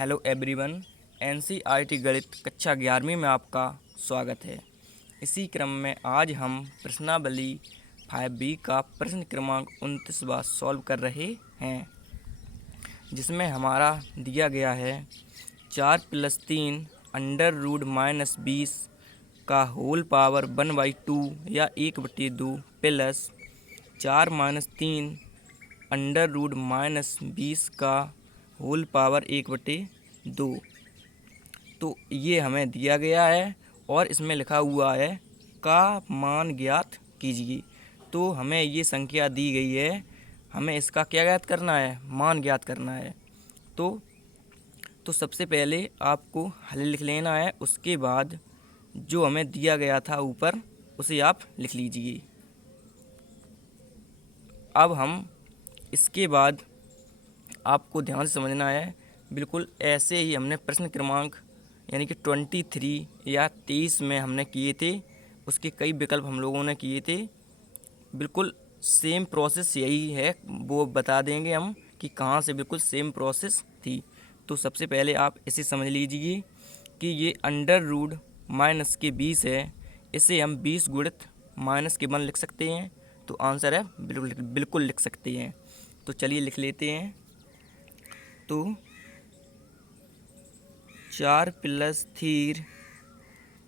Hello everyone. NCERT गणित कक्षा 11वीं में आपका स्वागत है। इसी क्रम में आज हम प्रश्नावली 5B का प्रश्न क्रमांक 29वां सॉल्व कर रहे हैं, जिसमें हमारा दिया गया है 4 + 3 √-20 का होल पावर 1/2 या 1/2 प्लस 4 - 3 √-20 का होल पावर 1/2। तो ये हमें दिया गया है और इसमें लिखा हुआ है का मान ज्ञात कीजिए। तो हमें ये संख्या दी गई है, हमें इसका क्या ज्ञात करना है, मान ज्ञात करना है। तो सबसे पहले आपको हल लिख लेना है, उसके बाद जो हमें दिया गया था ऊपर उसे आप लिख लीजिए। अब हम इसके बाद आपको ध्यान से समझना है, बिल्कुल ऐसे ही हमने प्रश्न क्रमांक यानी कि 23 या 23 में हमने किए थे, उसके कई विकल्प हम लोगों ने किए थे। बिल्कुल सेम प्रोसेस यही है, वो बता देंगे हम कि कहाँ से बिल्कुल सेम प्रोसेस थी। तो सबसे पहले आप इसे समझ लीजिए कि ये √-20 है, इसे हम 20 गुणित -1 लिख सकते हैं। तो आंसर है बिल्कुल लिख सकते हैं। तो चलिए लिख लेते हैं। तो 4 + 3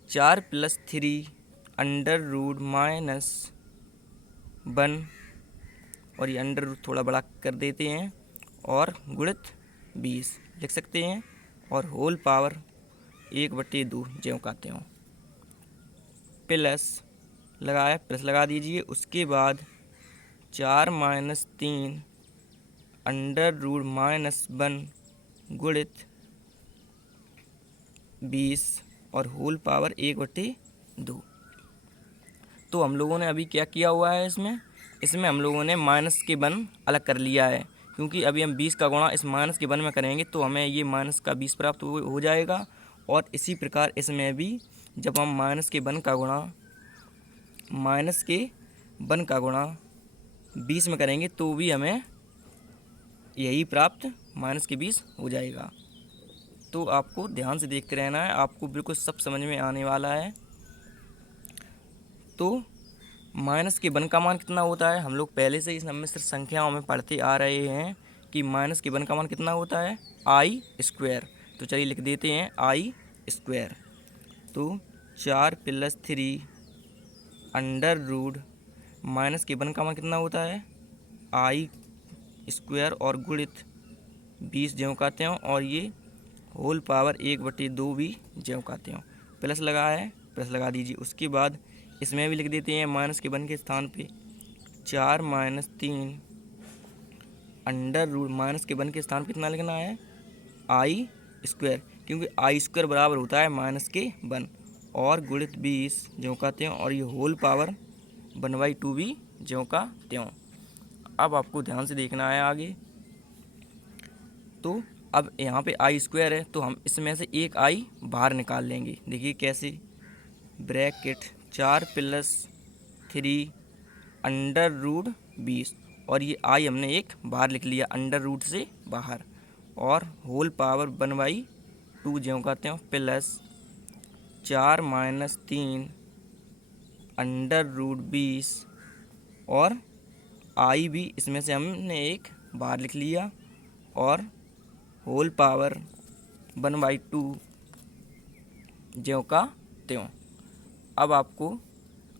√-1 और ये अंडर रूट थोड़ा बड़ा कर देते हैं और गुणित 20 लिख सकते हैं और होल पावर 1/2 ज्यों का त्यों प्लस लगाया, प्लस लगा दीजिए। उसके बाद 4 - 3 √-1 गुणित 20 और होल पावर 1/2। तो हम लोगों ने अभी क्या किया हुआ है, इसमें हम लोगों ने माइनस के वन अलग कर लिया है, क्योंकि अभी हम 20 का गुणा इस माइनस के वन में करेंगे तो हमें ये माइनस का 20 प्राप्त हो जाएगा। और इसी प्रकार इसमें भी जब हम माइनस के वन का गुणा 20 में करेंगे तो भी हमें यही प्राप्त -20 हो जाएगा। तो आपको ध्यान से देखते रहना है, आपको बिल्कुल सब समझ में आने वाला है। तो -1 का मान कितना होता है, हम लोग पहले से ही सम्मिश्र संख्याओं में पढ़ते आ रहे हैं कि -1 का मान कितना होता है, i²। तो चलिए लिख देते हैं i²। तो 4 + 3 √-1 का मान कितना होता है, i² और गुणित 20 ज्यों का त्यों और ये होल पावर 1/2 भी ज्यों का त्यों। प्लस लगा है, प्लस लगा दीजिए। उसके बाद इसमें भी लिख देते हैं -1 के स्थान पे 4 - 3 √-1 के स्थान पे कितना लिखना है, i², क्योंकि i² बराबर होता है -1 और गुणित 20 ज्यों का त्यों और ये होल पावर 1/2 भी ज्यों का त्यों। अब आपको ध्यान से देखना है आगे। तो अब यहाँ पे i² है तो हम इसमें से एक i बाहर निकाल लेंगे। देखिए कैसे, ब्रैकेट 4 + 3 √-20 और ये i हमने एक बाहर लिख लिया अंडर रूट से बाहर और होल पावर 1/2 ज्यों का त्यों प्लस 4 - 3 √-20 और i भी इसमें से हमने एक बाहर लिख लिया और होल पावर 1/2 ज्यों का त्यों। अब आपको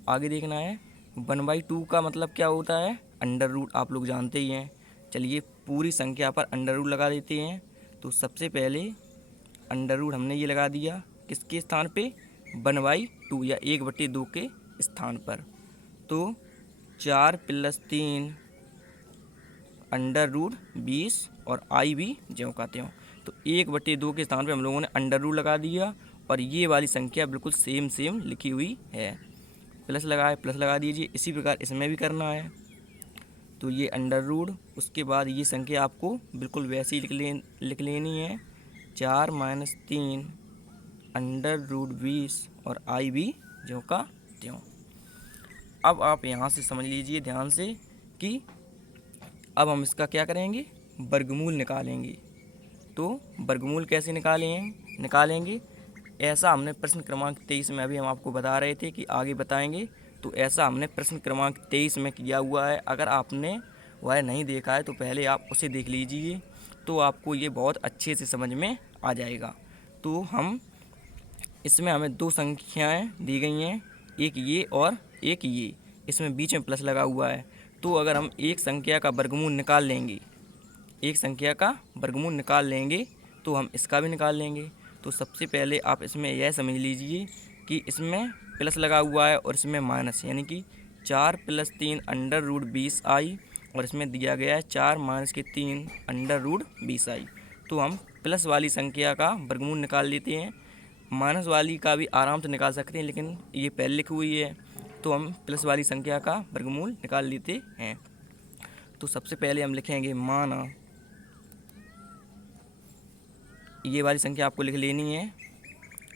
आगे देखना है, 1/2 का मतलब क्या होता है, अंडर रूट, आप लोग जानते ही हैं। चलिए पूरी संख्या पर अंडर रूट लगा देते हैं। तो सबसे पहले अंडर रूट हमने ये लगा दिया किसके स्थान पे, 1/2 या 1/2 के स्थान पर। तो 4 + 3 √-20 और i भी ज्यों का त्यों। तो 1/2 के स्थान पे हम लोगों ने अंडर रूट लगा दिया और ये वाली संख्या बिल्कुल सेम लिखी हुई है। प्लस लगाए, प्लस लगा दीजिए। इसी प्रकार इसमें भी करना है। तो ये अंडर रूट, उसके बाद ये संख्या आपको बिल्कुल वैसे ही लिख लेनी है, 4 - 3 √-20 और i भी ज्यों का त्यों। अब आप यहाँ से समझ लीजिए ध्यान से कि अब हम इसका क्या करेंगे, वर्गमूल निकालेंगे। तो वर्गमूल कैसे निकालेंगे ऐसा हमने प्रश्न क्रमांक 23 में अभी हम आपको बता रहे थे कि आगे बताएंगे। तो ऐसा हमने प्रश्न क्रमांक 23 में किया हुआ है। अगर आपने वह नहीं देखा है तो पहले आप उसे देख लीजिए, तो आपको ये बहुत अच्छे से समझ में आ जाएगा। तो हम इसमें हमें दो संख्याएं दी गई हैं, एक ये और एक ये, इसमें बीच में प्लस लगा हुआ है। तो अगर हम एक संख्या का वर्गमूल निकाल लेंगे तो हम इसका भी निकाल लेंगे। तो सबसे पहले आप इसमें यह समझ लीजिए कि इसमें प्लस लगा हुआ है और इसमें माइनस, यानी कि 4 + 3 √20i और इसमें दिया गया है 4 - 3 √20i। तो हम प्लस वाली संख्या का वर्गमूल निकाल लेते हैं। माइनस वाली का भी आराम से निकाल सकते हैं, लेकिन ये पहले लिखी हुई है तो हम प्लस वाली संख्या का वर्गमूल निकाल लेते हैं। तो सबसे पहले हम लिखेंगे माना, ये वाली संख्या आपको लिख लेनी है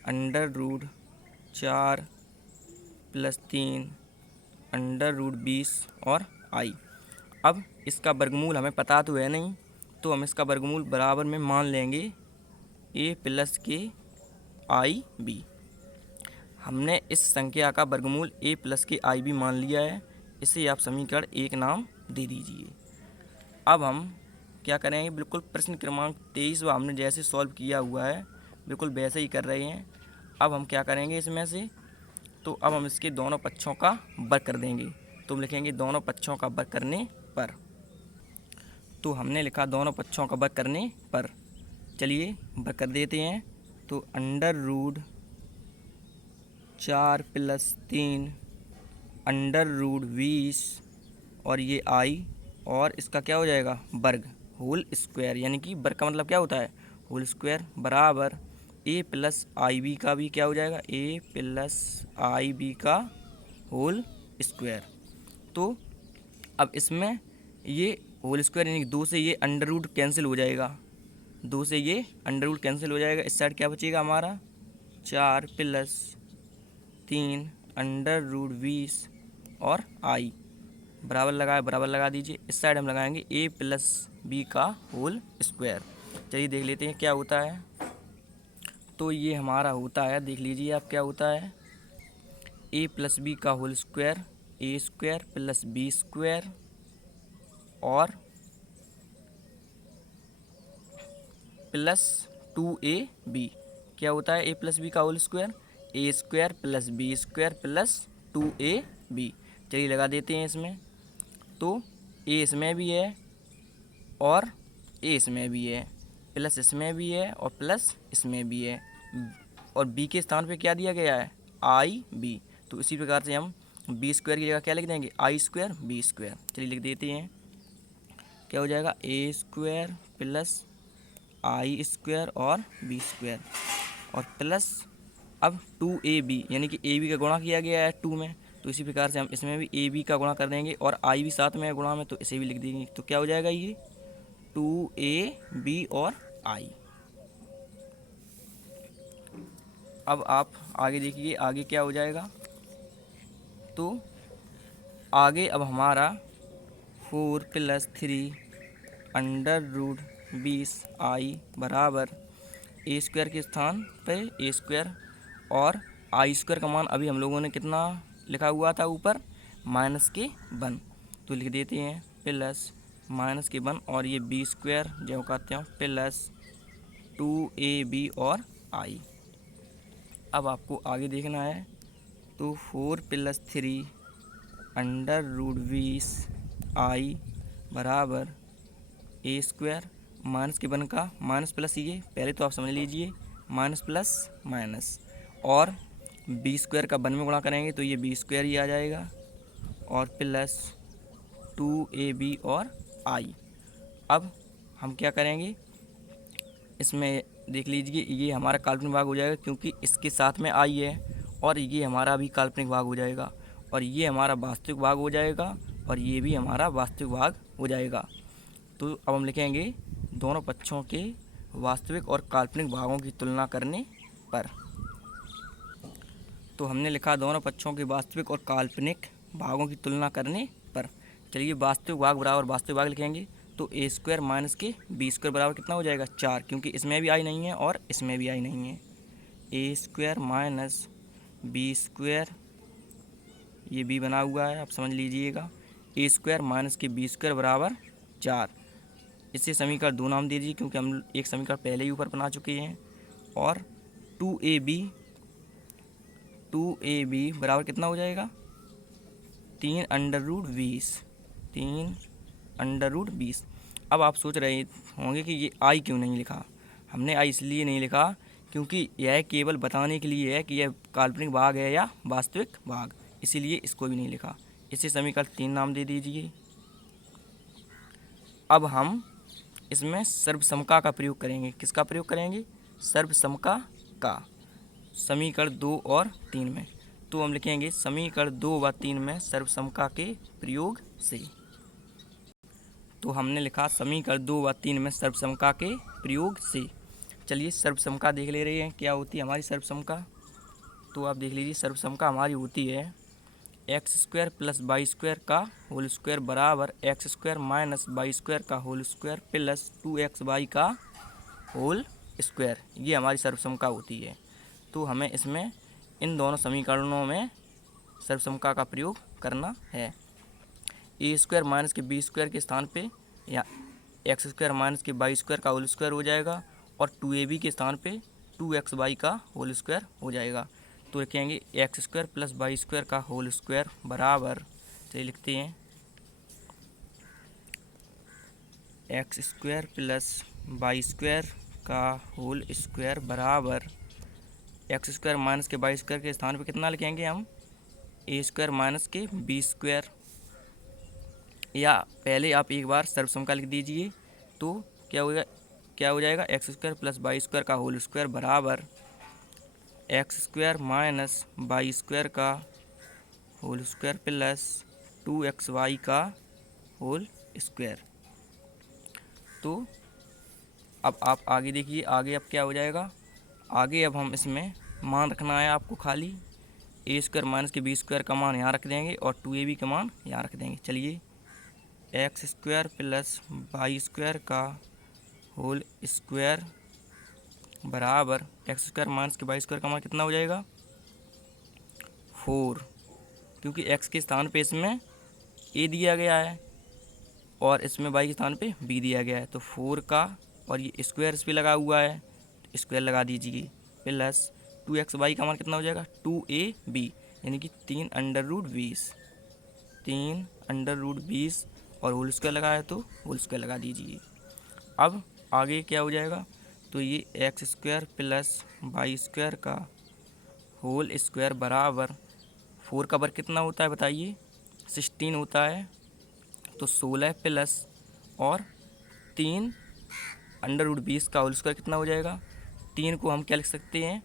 √4 + 3 √20 और i। अब इसका वर्गमूल हमें पता तो है नहीं, तो हम इसका वर्गमूल बराबर में मान लेंगे a + k i b। हमने इस संख्या का वर्गमूल a + k i b मान लिया है। इसे आप समीकरण 1 नाम दे दीजिए। अब हम क्या करेंगे, बिल्कुल प्रश्न क्रमांक 23 वो हमने जैसे सॉल्व किया हुआ है बिल्कुल वैसे ही कर रहे हैं। अब हम क्या करेंगे इसमें से, तो अब हम इसके दोनों पक्षों का वर्ग कर देंगे। तो हम लिखेंगे दोनों पक्षों का वर्ग करने पर। तो हमने लिखा दोनों पक्षों का वर्ग करने पर, चलिए वर्ग कर देते हैं। तो √4 + 3 √20 और ये i और इसका क्या हो जाएगा वर्ग, होल स्क्वायर, यानी कि वर्ग का मतलब क्या होता है होल स्क्वायर, बराबर a + ib का भी क्या हो जाएगा a + ib का होल स्क्वायर। तो अब इसमें ये होल स्क्वायर यानी कि 2 से ये अंडर कैंसिल हो जाएगा, 2 से ये अंडर कैंसिल हो जाएगा। इस साइड क्या बचेगा हमारा 4 + 3 √20 और i बराबर लगा दीजिए। इस साइड हम लगाएंगे a + b का होल स्क्वायर। चलिए देख लेते हैं क्या होता है। तो ये हमारा होता है, देख लीजिए आप क्या होता है, a + b का होल स्क्वायर a² + b² और +2ab। क्या होता है a + b का whole square a² + b² + 2ab। चलिए लगा देते हैं इसमें। तो a इसमें भी है और a इसमें भी है, प्लस इसमें भी है और प्लस इसमें भी है, और b के स्थान पे क्या दिया गया है ib। तो इसी प्रकार से हम b² की जगह क्या लिख देंगे i² b²। चलिए लिख देते हैं, क्या हो जाएगा a² + i² और b² और प्लस अब 2ab, यानी कि ab का गुणा किया गया है 2 में, तो इसी प्रकार से हम इसमें भी ab का गुणा कर देंगे और i भी साथ में है गुणा में, तो इसे भी लिख देंगे। तो क्या हो जाएगा ये 2ab और i। अब आप आगे देखिए आगे क्या हो जाएगा। तो आगे अब हमारा 4 + 3 √20i बराबर a² के स्थान पर a² और i² का मान अभी हम लोगों ने कितना लिखा हुआ था ऊपर -1, तो लिख देते हैं प्लस -1 और ये b² जो कहते हैं प्लस 2ab और i। अब आपको आगे देखना है। तो 4 + 3 √20i बराबर a² -1 का माइनस प्लस, ये पहले तो आप समझ लीजिए माइनस प्लस माइनस, और b² का 1 में गुणा करेंगे तो ये b² ही आ जाएगा और प्लस 2ab और i। अब हम क्या करेंगे इसमें देख लीजिए, ये हमारा काल्पनिक भाग हो जाएगा क्योंकि इसके साथ में i है, और ये हमारा भी काल्पनिक भाग हो जाएगा, और ये हमारा वास्तविक भाग हो जाएगा, और ये भी हमारा वास्तविक भाग हो जाएगा। तो अब हम लिखेंगे दोनों पक्षों के वास्तविक और काल्पनिक भागों की तुलना करने पर। तो हमने लिखा दोनों पक्षों के वास्तविक और काल्पनिक भागों की तुलना करने पर। चलिए वास्तविक भाग बराबर वास्तविक भाग लिखेंगे। तो ए स्क्वायर माइनस के बी स्क्वायर बराबर कितना हो जाएगा 4, क्योंकि इसमें भी आई नहीं है और इसमें भी आई नहीं है। ए स्क्वायर माइनस बी स्क्वायर, ये बी बना हुआ है, आप समझ लीजिएगा। ए स्क्वायर माइनस के बी स्क्वायर बराबर 4। इसे समीकरण 2 नाम दे दीजिए, क्योंकि हम एक समीकरण पहले ही ऊपर बना चुके हैं। और 2ab बराबर कितना हो जाएगा 3√20। 3√20। अब आप सोच रहे होंगे कि ये आई क्यों नहीं लिखा। हमने आई इसलिए नहीं लिखा क्योंकि यह केवल बताने के लिए है कि यह काल्पनिक भाग है या वास्तविक भाग, इसीलिए इसको भी नहीं लिखा। इसे समीकरण 3 नाम दे दीजिए। अब हम इसमें सर्वसमका का प्रयोग करेंगे। किसका प्रयोग करेंगे? सर्वसमका का, समीकरण 2 और 3 में। तो हम लिखेंगे समीकरण 2 व 3 में सर्वसमका के प्रयोग से। तो हमने लिखा समीकरण 2 व 3 में सर्वसमका के प्रयोग से। चलिए सर्वसमका देख ले रहे हैं क्या होती है हमारी सर्वसमका। तो आप देख लीजिए सर्वसमका हमारी होती है X square plus Y square का होल स्क्वायर बराबर X square minus Y square का होल स्क्वायर प्लस 2xy का होल स्क्वायर। ये हमारी सर्वसमका होती है। तो हमें इसमें इन दोनों समीकरणों में सर्वसमका का प्रयोग करना है। ए स्क्वायर माइनस के बी स्क्वायर के स्थान पे या एक्स स्क्वायर माइनस के वाई स्क्वायर का होल स्क्वायर हो जाएगा, और 2ab के स्थान पे 2xy का होल स्क्वायर हो जाएगा। तो लिखेंगे X square plus Y square का होल स्क्वायर बराबर, चलिए लिखते हैं X square plus Y square का होल स्क्वायर बराबर एक्स स्क्वायर माइनस के वाई स्क्वायर के स्थान पे कितना लिखेंगे हम ए स्क्वायर माइनस के बी स्क्वायर, या पहले आप एक बार सर्वसमका लिख दीजिए। तो क्या हो जाएगा X square plus Y square का होल स्क्वायर बराबर X square minus Y square का होल स्क्वायर प्लस 2xy का होल स्क्वायर। तो अब आप आगे देखिए, आगे अब क्या हो जाएगा। आगे अब हम इसमें मान रखना है आपको, खाली ए स्क्वायर माइनस के बी स्क्वायर का मान यहाँ रख देंगे और 2ab का मान यहाँ रख देंगे। चलिए X square plus Y square का होल स्क्वायर बराबर एक्स स्क्वायर माइनस के वाई स्क्वायर का मान कितना हो जाएगा 4, क्योंकि एक्स के स्थान पे इसमें ए दिया गया है और इसमें वाई के स्थान पे बी दिया गया है। तो 4 का, और ये स्क्वायर इस पर लगा हुआ है, स्क्वायर लगा दीजिए, प्लस 2xy का मान कितना हो जाएगा 2ab, यानी कि 3√20। 3√20 और होल स्क्वायर लगाया तो होल स्क्वायर लगा दीजिए। अब आगे क्या हो जाएगा, तो ये X square plus Y square का होल स्क्वायर बराबर 4 का वर्ग कितना होता है बताइए 16 होता है, तो 16 प्लस और 3√20 का होल स्क्वायर कितना हो जाएगा। 3 को हम क्या लिख सकते हैं,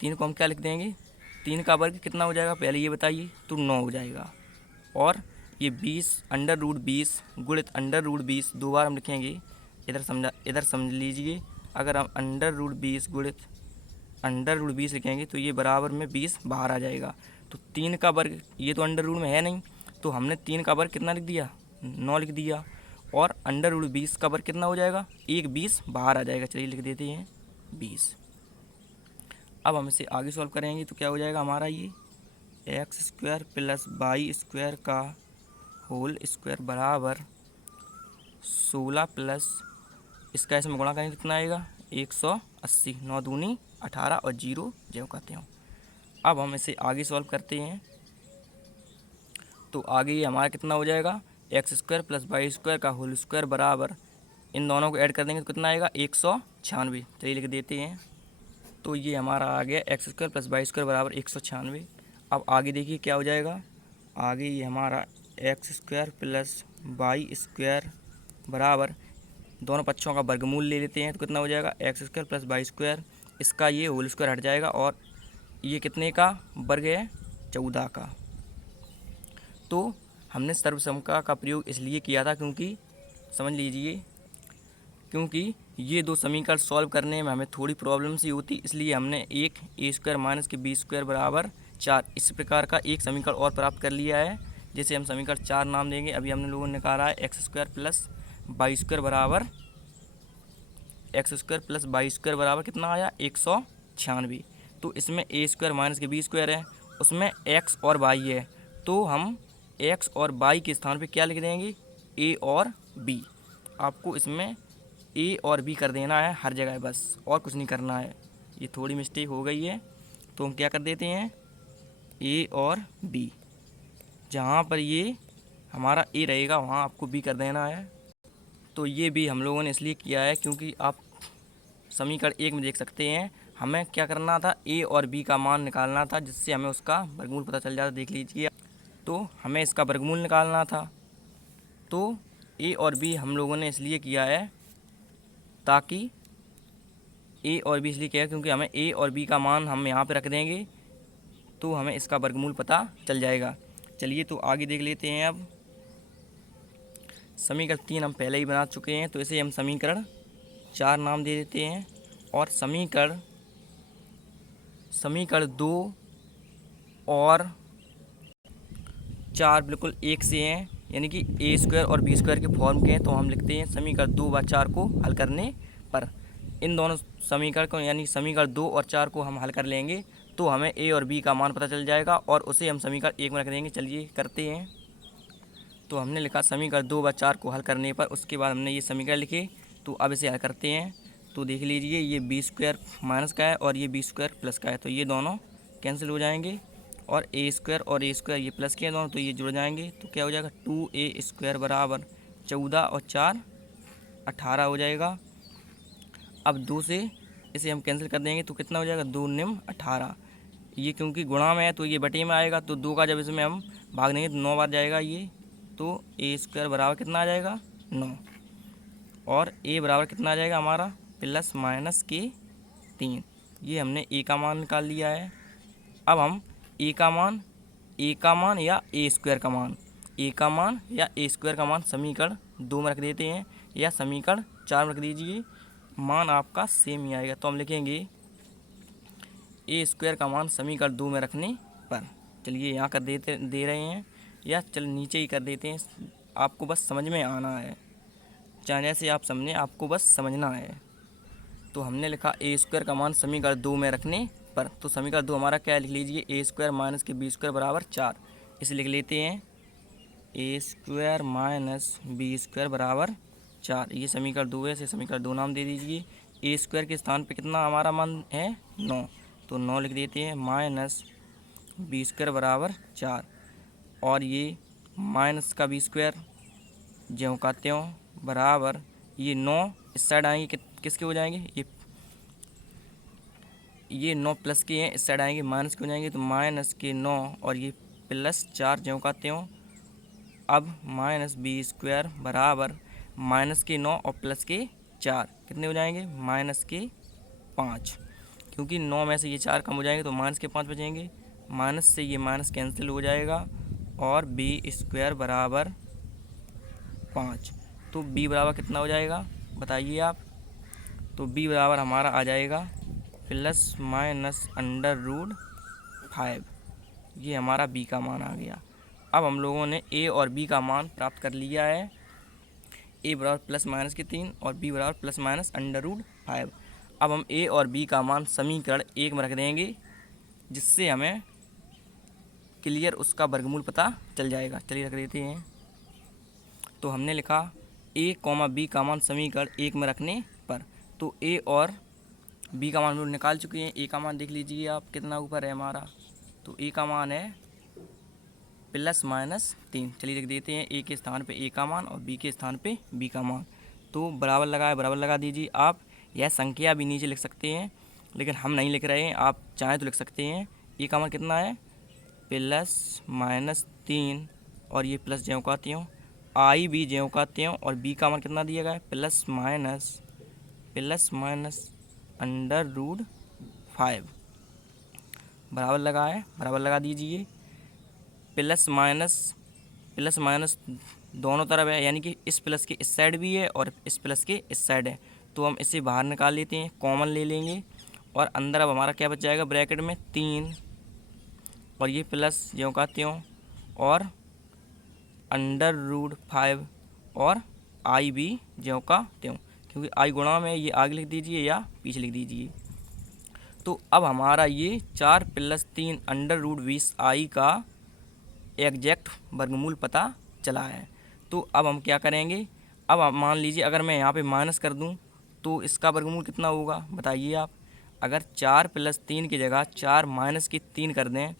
3 को हम क्या लिख देंगे, 3 का वर्ग कितना हो जाएगा पहले ये बताइए, तो 9 हो जाएगा। और ये 20√20 गुणित √20 दो बार हम लिखेंगे, इधर समझ लीजिए। अगर हम √20 गुणित √20 लिखेंगे तो ये बराबर में 20 बाहर आ जाएगा। तो 3 का वर्ग, ये तो अंडर रूट में है नहीं, तो हमने 3 का वर्ग कितना लिख दिया 9 लिख दिया, और √20 का वर्ग कितना हो जाएगा 20 बाहर आ जाएगा। चलिए लिख देते हैं 20। अब हम इसे आगे सॉल्व करेंगे तो क्या हो जाएगा हमारा ये X square plus Y square का होल स्क्वायर बराबर 16 प्लस इसका इसमें गुणा करेंगे कितना आएगा 180, 9 दूनी 18 और 0 जो कहते हो। अब हम इसे आगे सॉल्व करते हैं तो आगे ये हमारा कितना हो जाएगा X square plus Y square का होल स्क्वायर बराबर, इन दोनों को ऐड कर देंगे तो कितना आएगा 196। चलिए लिख देते हैं। तो ये हमारा आ गया X square plus Y square बराबर 196। अब आगे देखिए क्या हो जाएगा, आगे ये हमारा X square plus Y square बराबर, दोनों पक्षों का वर्गमूल ले लेते हैं तो कितना हो जाएगा X square plus Y square, इसका ये होल स्क्वायर हट जाएगा और ये कितने का वर्ग है 14 का। तो हमने सर्वसमका का प्रयोग इसलिए किया था क्योंकि समझ लीजिए, क्योंकि ये दो समीकरण सॉल्व करने में हमें थोड़ी प्रॉब्लम सी होती, इसलिए हमने एक ए स्क्वायर माइनस के बी स्क्वायर बराबर 4 इस प्रकार का एक समीकरण और प्राप्त कर लिया है जैसे हम समीकरण 4 नाम देंगे। अभी हमने लोगों ने निकाला है X square plus Y square बराबर कितना आया 196। तो इसमें ए स्क्वायर माइनस के बी स्क्वायर है, उसमें एक्स और वाई है, तो हम एक्स और वाई के स्थान पे क्या लिख देंगे ए और बी। आपको इसमें ए और बी कर देना है हर जगह, बस और कुछ नहीं करना है। ये थोड़ी मिस्टेक हो गई है तो हम क्या कर देते हैं ए और बी, जहाँ पर ये हमारा ए रहेगा वहाँ आपको बी कर देना है। तो ये भी हम लोगों ने इसलिए किया है क्योंकि आप समीकरण 1 में देख सकते हैं हमें क्या करना था, ए और बी का मान निकालना था, जिससे हमें उसका वर्गमूल पता चल जाता। देख लीजिए, तो हमें इसका वर्गमूल निकालना था। तो ए और बी हम लोगों ने इसलिए किया है ताकि ए और बी इसलिए किया है क्योंकि हमें ए और बी का मान हम यहाँ पे रख देंगे तो हमें इसका वर्गमूल पता चल जाएगा। चलिए तो आगे देख लेते हैं। अब समीकरण 3 हम पहले ही बना चुके हैं, तो इसे हम समीकरण 4 नाम दे देते हैं। और समीकरण 2 और 4 बिल्कुल एक से हैं, यानी कि ए स्क्वायर और बी स्क्वायर के फॉर्म के हैं। तो हम लिखते हैं समीकरण 2 व 4 को हल करने पर इन दोनों समीकरण को, यानी समीकरण 2 और 4 को हम हल कर लेंगे तो हमें ए और बी का मान पता चल जाएगा और उसे हम समीकरण 1 में रख देंगे। चलिए करते हैं। तो हमने लिखा समीकरण 2 व 4 को हल करने पर, उसके बाद हमने ये समीकरण लिखे। तो अब इसे हल करते हैं। तो देख लीजिए, ये बी स्क्वायर माइनस का है और ये बी स्क्वायर प्लस का है, तो ये दोनों कैंसिल हो जाएंगे। और ए स्क्वायर ये प्लस के हैं दोनों, तो ये जुड़ जाएंगे। तो क्या हो जाएगा 2a स्क्वायर बराबर 14 और 4 18 हो जाएगा। अब 2 से इसे हम कैंसिल कर देंगे तो कितना हो जाएगा 2 निम 18। ये क्योंकि गुणा में है तो ये बटे में आएगा, तो 2 का जब इसमें हम भाग देंगे तो 9 बार जाएगा ये। तो ए स्क्वायर बराबर कितना आ जाएगा 9, और ए बराबर कितना आ जाएगा हमारा प्लस माइनस के 3। ये हमने ए का मान निकाल लिया है। अब हम ए का मान या ए स्क्वायर का मान समीकरण 2 में रख देते हैं या समीकरण 4 में रख दीजिए, मान आपका सेम ही आएगा। तो हम लिखेंगे ए स्क्वायर का मान समीकरण 2 में रखने पर, चलिए यहाँ कर दे रहे हैं या चल नीचे ही कर देते हैं, आपको बस समझ में आना है, चाहे जैसे आप समझें, आपको बस समझना है। तो हमने लिखा ए स्क्वायर का मान समीकरण 2 में रखने पर, तो समीकरण 2 हमारा क्या है लिख लीजिए, ए स्क्वायर माइनस के बी स्क्वायर बराबर 4। इसे लिख लेते हैं ए स्क्वायर माइनस बी स्क्वायर बराबर 4। ये समीकरण 2 है, इसे समीकरण 2 नाम दे दीजिए। ए स्क्वायर के स्थान पे कितना हमारा मान है 9, तो 9 लिख देते हैं माइनस बी स्क्वायर बराबर 4। और ये माइनस का बी स्क्वायर ज्यों का त्यों बराबर, ये 9 इस साइड आएंगे किसके हो जाएंगे, ये 9 प्लस के हैं, इस साइड आएंगे माइनस के हो जाएंगे, तो माइनस के 9 और ये प्लस 4 ज्यों का त्यों। अब माइनस बी स्क्वायर बराबर माइनस के 9 और प्लस के 4 कितने हो जाएंगे माइनस के 5, क्योंकि 9 में से ये 4 कम हो जाएंगे तो माइनस के 5 बचेंगे। माइनस से ये माइनस कैंसिल हो जाएगा और बी स्क्वायर बराबर 5। तो बी बराबर कितना हो जाएगा बताइए आप। तो बी बराबर हमारा आ जाएगा प्लस माइनस अंडर रूट 5। ये हमारा बी का मान आ गया। अब हम लोगों ने ए और बी का मान प्राप्त कर लिया है। ए बराबर प्लस माइनस के 3 और बी बराबर प्लस माइनस अंडर रूट 5। अब हम ए और बी का मान समीकरण 1 में रख देंगे, जिससे हमें क्लियर उसका वर्गमूल पता चल जाएगा। चलिए रख देते हैं। तो हमने लिखा ए कॉमा बी का मान समीकरण 1 में रखने पर, तो ए और बी का मान हम लोग निकाल चुके हैं। ए का मान देख लीजिए आप कितना ऊपर है हमारा, तो ए का मान है प्लस माइनस 3। चलिए लिख देते हैं ए के स्थान पे ए का मान और बी के स्थान पे बी का मान। तो बराबर लगा दीजिए आप। यह संख्या भी नीचे लिख सकते हैं, लेकिन हम नहीं लिख रहे हैं, आप चाहें तो लिख सकते हैं। ए का मान कितना है प्लस माइनस 3 और ये प्लस ज्यों का त्यों, आई बी ज्यों का त्यों, और बी का मान कितना दिया गया है प्लस माइनस अंडर रूट 5। बराबर लगा दीजिए। प्लस माइनस दोनों तरफ है, यानी कि इस प्लस के इस साइड भी है और इस प्लस के इस साइड है, तो हम इसे बाहर निकाल लेते हैं, कॉमन ले लेंगे। और अंदर अब हमारा क्या बच जाएगा ब्रैकेट में 3 और ये प्लस ज्यों का त्यों और √5 और आई भी ज्यों का त्यों, क्योंकि आई गुणा में ये आगे लिख दीजिए या पीछे लिख दीजिए। तो अब हमारा ये 4 + 3 √20 आई का एग्जैक्ट वर्गमूल पता चला है। तो अब हम क्या करेंगे, अब आप मान लीजिए अगर मैं यहाँ पे माइनस कर दूँ तो इसका वर्गमूल कितना होगा बताइए आप। अगर 4 + 3 की जगह 4 - 3 कर दें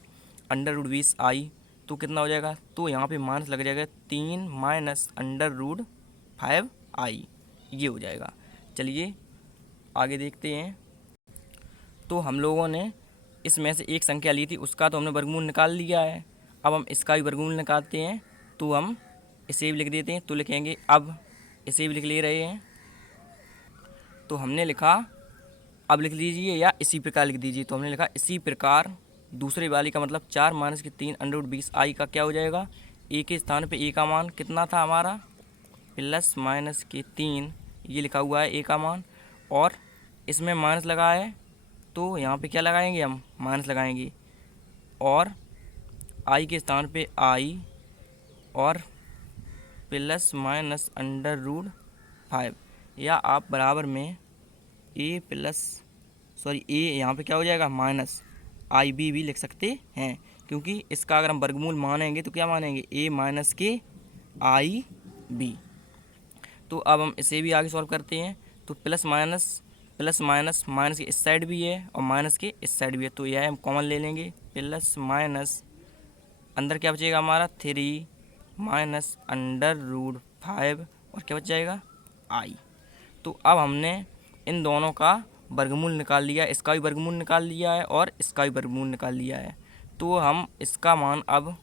√20 आई तो कितना हो जाएगा, तो यहाँ पे माइनस लग जाएगा 3 - √5 आई, ये हो जाएगा। चलिए आगे देखते हैं। तो हम लोगों ने इसमें से एक संख्या ली थी, उसका तो हमने वर्गमूल निकाल लिया है। अब हम इसका भी वर्गमूल निकालते हैं, तो हम इसे भी लिख देते हैं। तो लिखेंगे, अब इसे भी लिख ले रहे हैं, तो हमने लिखा, अब लिख लीजिए या इसी प्रकार लिख दीजिए। तो हमने लिखा इसी प्रकार दूसरे वाली का मतलब 4 - 3 √20 आई का क्या हो जाएगा, ए के स्थान पे ए का मान कितना था हमारा ±3, ये लिखा हुआ है ए का मान, और इसमें माइनस लगा है तो यहाँ पे क्या लगाएंगे, हम माइनस लगाएंगे, और आई के स्थान पे आई और ±√5, या आप बराबर में ए यहाँ पे क्या हो जाएगा माइनस आई बी भी लिख सकते हैं, क्योंकि इसका अगर हम वर्गमूल मानेंगे तो क्या मानेंगे, ए माइनस के आई बी। तो अब हम इसे भी आगे सॉल्व करते हैं। तो प्लस माइनस माइनस के इस साइड भी है और माइनस के इस साइड भी है, तो यह हम कॉमन ले लेंगे। प्लस माइनस अंदर क्या बचेगा हमारा 3 -√5 और क्या बच जाएगा आई। तो अब हमने इन दोनों का वर्गमूल निकाल लिया, इसका भी वर्गमूल निकाल लिया है और इसका भी वर्गमूल निकाल लिया है। तो हम इसका मान अब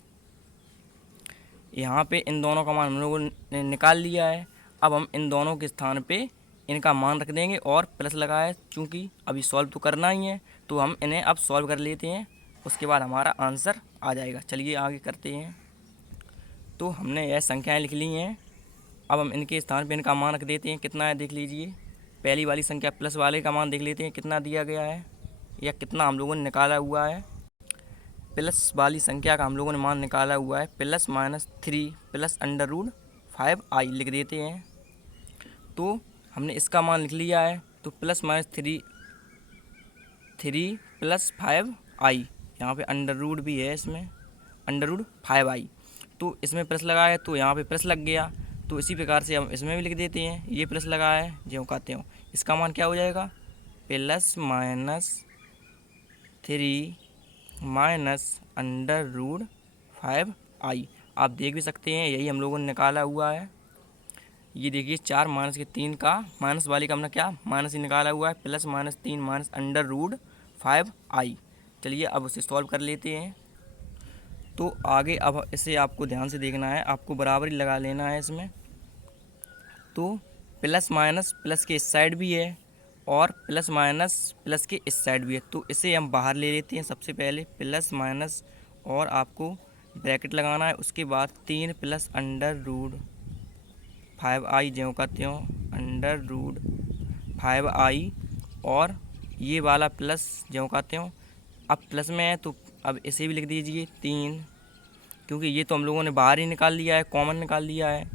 यहाँ पे इन दोनों का मान हम लोगों ने निकाल लिया है। अब हम इन दोनों के स्थान पे इनका मान रख देंगे और प्लस लगाए, चूँकि अभी सॉल्व तो करना ही है तो हम इन्हें अब सॉल्व कर लेते हैं, उसके बाद हमारा आंसर आ जाएगा। चलिए आगे करते हैं। तो हमने यह संख्याएं लिख ली हैं, अब हम इनके स्थान पे इनका मान रख देते हैं। कितना है देख लीजिए, पहली वाली संख्या प्लस वाले का मान देख लेते हैं कितना दिया गया है या कितना हम लोगों ने निकाला हुआ है। प्लस वाली संख्या का हम लोगों ने मान निकाला हुआ है +-3 +√5 आई लिख देते हैं। तो हमने इसका मान लिख लिया है, तो +-3 +5 आई, यहाँ पे अंडर भी है, इसमें √5 आई, तो इसमें प्लस लगाया तो यहाँ पे प्लस लग गया। तो इसी प्रकार से हम इसमें भी लिख देते हैं, ये प्लस लगा है ज्यों का त्यों, इसका मान क्या हो जाएगा +-3 -√5 आई। आप देख भी सकते हैं यही हम लोगों ने निकाला हुआ है। ये देखिए 4 -3 का माइनस वाली का हमने क्या माइनस ही निकाला हुआ है, +-3 -√5 आई। चलिए अब उसे सॉल्व कर लेते हैं। तो आगे अब इसे आपको ध्यान से देखना है, आपको बराबरी लगा लेना है इसमें। तो प्लस माइनस प्लस के इस साइड भी है और प्लस माइनस प्लस के इस साइड भी है, तो इसे हम बाहर ले लेते हैं। सबसे पहले प्लस माइनस और आपको ब्रैकेट लगाना है, उसके बाद 3 +√5 आई ज्यों का त्यों √5 आई, और ये वाला प्लस ज्यों का त्यों। अब प्लस में है तो अब इसे भी लिख दीजिए 3, क्योंकि ये तो हम लोगों ने बाहर ही निकाल लिया है, कॉमन निकाल लिया है।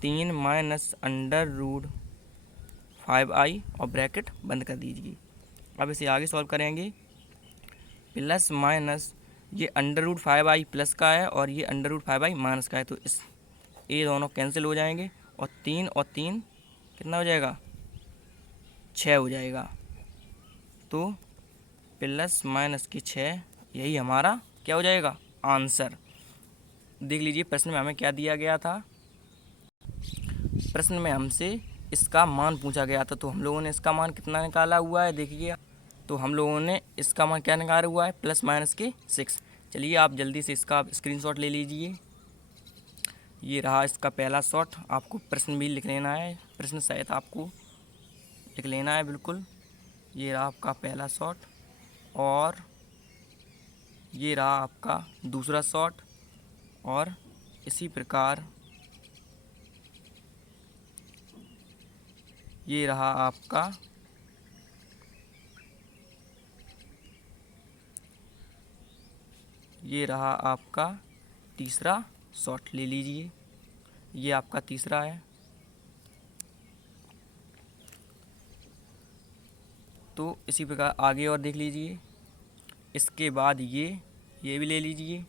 3 -√5 आई और ब्रैकेट बंद कर दीजिए। अब इसे आगे सॉल्व करेंगे। प्लस माइनस ये √5 आई प्लस का है और ये √5 आई माइनस का है, तो इस ये दोनों कैंसिल हो जाएंगे और 3 कितना हो जाएगा 6 हो जाएगा। तो प्लस माइनस की 6, यही हमारा क्या हो जाएगा आंसर। देख लीजिए प्रश्न में हमें क्या दिया गया था। प्रश्न में हमसे इसका मान पूछा गया था, तो हम लोगों ने इसका मान कितना निकाला हुआ है देखिए। तो हम लोगों ने इसका मान क्या निकाला हुआ है +-6। चलिए आप जल्दी से इसका स्क्रीनशॉट ले लीजिए। ये रहा इसका पहला शॉट, आपको प्रश्न भी लिख लेना है, प्रश्न सहित आपको लिख लेना है बिल्कुल। ये रहा आपका पहला शॉट और ये रहा आपका दूसरा शॉट, और इसी प्रकार ये रहा आपका तीसरा शॉर्ट ले लीजिए। ये आपका तीसरा है। तो इसी प्रकार आगे और देख लीजिए। इसके बाद ये भी ले लीजिए।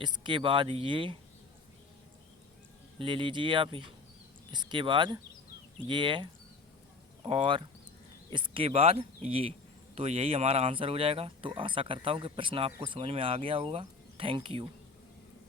इसके बाद ये ले लीजिए आप। इसके बाद ये है और इसके बाद ये। तो यही हमारा आंसर हो जाएगा। तो आशा करता हूँ कि प्रश्न आपको समझ में आ गया होगा। Thank you.